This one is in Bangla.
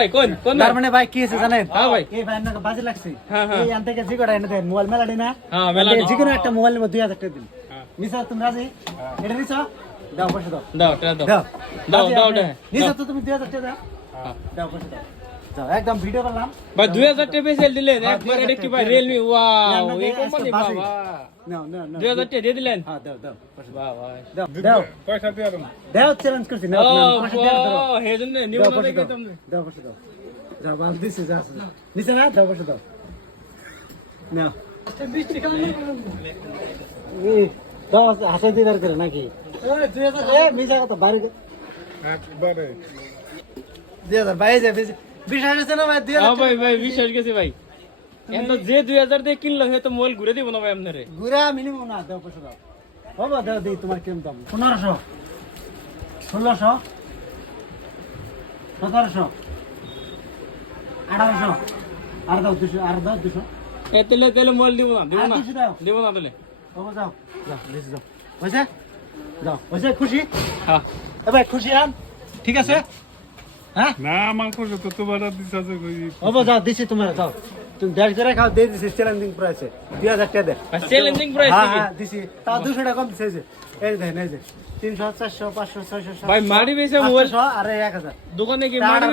ভাই কোন কোন তার মানে ভাই কি আছে জানেন? হ্যাঁ ভাই। এই ভাই আপনাকে বাজে লাগছে। হ্যাঁ, হ্যাঁ। এই আন থেকে জিগোটা এনে দেন মোবাইল মেলাডি না? হ্যাঁ, মেলাডি। যে কোনো একটা মোবাইল নিয়ে 2000 টাকা দিন। নিছো তুমি রাজি? এটা নিছো? দাও পয়সা দাও। দাও টাকা দাও দাও। দাও রাজি দাও আপনি? দাও। নিছো তো তুমি 2000 টাকা দাও। দাও পয়সা দাও। যাও একদম ভিডিও করলাম। ভাই 2000 টাকা বেচে দিলেন হ্যাঁ, একবার 2000 এটা কি টাকা, ভাই 2000 রিয়েলমি ওয়াও আপনাকে এই কোম্পানি আজকে বাসে। বাবা নাও নাও নাও। 2000 টাকা দিয়ে দিলেন হ্যাঁ দাও দাও পয়সা দাও। বাহ ভাই দাও দাও। পয়সা দিয়ে দেন। দাও চ্যালেঞ্জ করছি নাও ও নাও পয়সা দিয়ে দাও। হে জন্য নিব দাও না পয়সা দেখে দাও। তুমি দাও পয়সা দাও। যাও বাল দিছি যা আছে। নিছে না দাও পয়সা দাও। নাও। এই দাও হাসা দিদার করে নাকি? এ মিজা কত বাইরে একবারে 2000 বাইরে যা বিশ্বাস আছে না ভাই হ্যাঁ 2000 ভাই ভাই বিশ্বাস গেছে ভাই এত যে 2000 দিয়ে কিনলো হে তো মোবাইল ঘুরে দিব না ভাই আপনারে গুড়া মিনিমাম না দাও পয়সা দাও। বাবা দাও দেই তোমার কেমন দাম? 1500 1600 1700 1800 আর দাও 200 আর দাও 200 এ তেলে তেলে মোবাইল দিব না আর 200 দাও। দিব না তেলে বাবা যাও যাও লিস যাও হইছে যাও হইছে খুশি? হ্যাঁ এ ভাই খুশি আন ঠিক আছে হ্যাঁ না আমার পয়সা তো তোমার দিছে আছে কই বাবা যাও দিছি তোমার যাও তুমি দেখ জরা খাও দিয়ে দিছি চ্যালেঞ্জিং প্রাইসে 2000 টাকা দে চ্যালেঞ্জিং প্রাইস হ্যাঁ হ্যাঁ দিছি তাও 200 টাকা কম দিছে এই যে এই দেখেন এই যে 300 400 500 600 ভাই মারি বেচে মোবাইল 800 আর 1000 দোকানে কি টাকা মারি